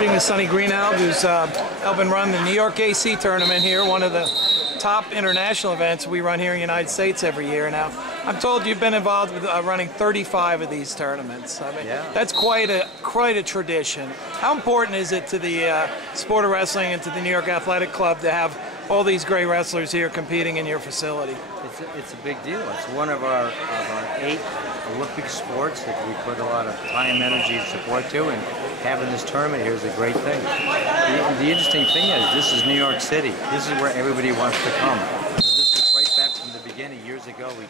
speaking with Sonny Greenhalgh, who's helping run the New York AC tournament here, one of the top international events we run here in the United States every year. Now, I'm told you've been involved with running 35 of these tournaments. I mean, that's quite a tradition. How important is it to the sport of wrestling and to the New York Athletic Club to have all these great wrestlers here competing in your facility? It's a big deal. It's one of our 8 Olympic sports that we put a lot of time, energy, and support to, and having this tournament here is a great thing. The interesting thing is, this is New York City. This is where everybody wants to come. So this is right back from the beginning. Years ago, we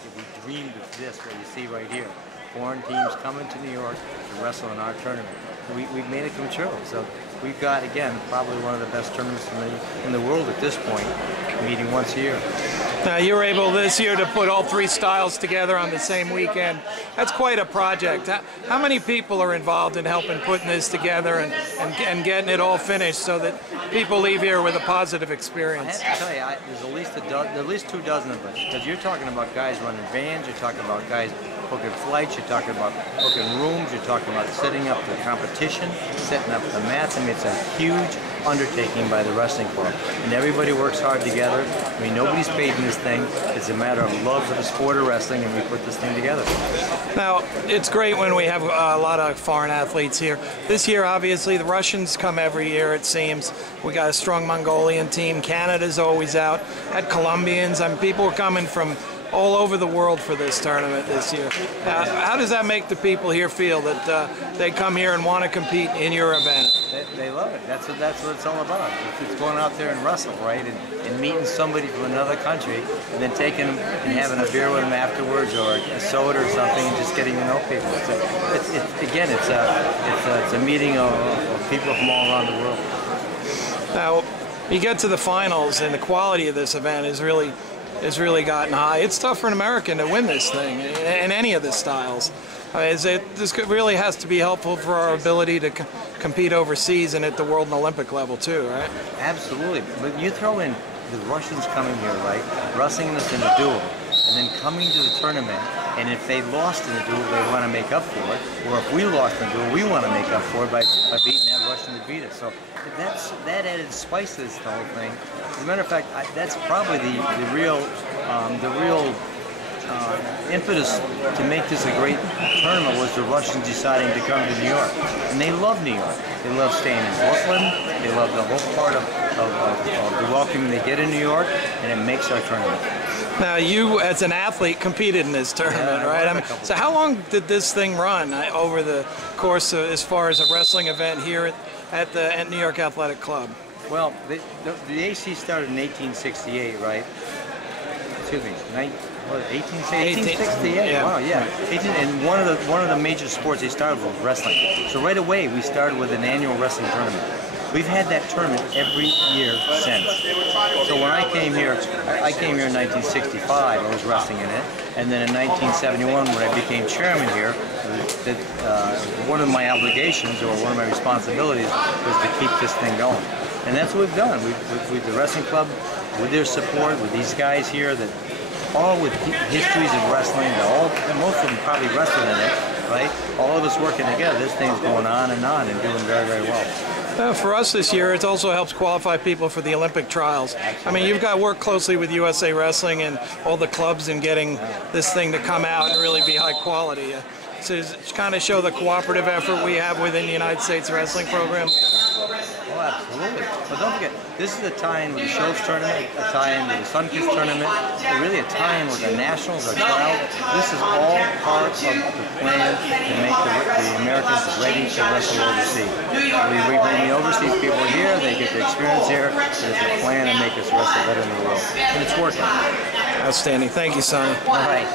dreamed of this, what you see right here. Foreign teams coming to New York to wrestle in our tournament. We've made it come true. So we've got, again, probably one of the best tournaments in the world at this point, meeting once a year. Now, you were able this year to put all 3 styles together on the same weekend. That's quite a project. How many people are involved in helping putting this together and getting it all finished so that people leave here with a positive experience? I have to tell you, there's at least 2 dozen of us. Because you're talking about guys running vans, you're talking about guys booking flights, you're talking about booking rooms, you're talking about setting up the competition, setting up the mats. I mean, it's a huge undertaking by the wrestling club, and everybody works hard together. I mean, nobody's paid in this thing. It's a matter of love for the sport of wrestling, and we put this thing together. Now, it's great when we have a lot of foreign athletes here. This year, obviously, the Russians come every year, it seems. We got a strong Mongolian team. Canada's always out. Had Colombians. I mean, people are coming from all over the world for this tournament this year. How does that make the people here feel that they come here and want to compete in your event? They love it. That's what it's all about. It's going out there and wrestle, right? And meeting somebody from another country, and then taking them and having a beer with them afterwards, or a soda or something, and just getting to know people. It's a meeting of people from all around the world. Now, you get to the finals, and the quality of this event is really gotten high. It's tough for an American to win this thing in any of the styles. This really has to be helpful for our ability to compete overseas and at the world and Olympic level too, right? Absolutely. But you throw in the Russians coming here, right? Wrestling us in a duel, and then coming to the tournament, and if they lost in the duel, they want to make up for it. Or if we lost in the duel, we want to make up for it by beating that Russian to beat us. So that added spice to this whole thing. As a matter of fact, that's probably the real impetus to make this a great tournament was the Russians deciding to come to New York. And they love New York. They love staying in Brooklyn. They love the whole part of the welcome they get in New York, and it makes our tournament. Now, you as an athlete competed in this tournament, right? I mean, so how long did this thing run over the course of, as far as a wrestling event here at the New York Athletic Club? Well, the AC started in 1868, right? Excuse me, 1868. Yeah. Wow, yeah. And one of the major sports they started with was wrestling. So right away we started with an annual wrestling tournament. We've had that tournament every year since. So when I came here in 1965. I was wrestling in it, and then in 1971, when I became chairman here, one of my obligations or one of my responsibilities was to keep this thing going. And that's what we've done. With the wrestling club, with their support, with these guys here that all with histories of wrestling, most of them probably wrestled in it, right? All of us working together, this thing's going on and doing very, very well. For us this year, it also helps qualify people for the Olympic trials. I mean, you've got to work closely with USA Wrestling and all the clubs in getting this thing to come out and really be high quality. To kind of show the cooperative effort we have within the United States wrestling program. Oh, absolutely. But don't forget, this is a time with the Schultz tournament, a time with the Sunkiss tournament, and really a time with the Nationals, our trial. This is all part of the plan to make the Americans ready to wrestle overseas. We bring the overseas people here, they get the experience here, and it's a plan to make us wrestle better in the world. And it's working. Outstanding. Thank you, Sonny. All right.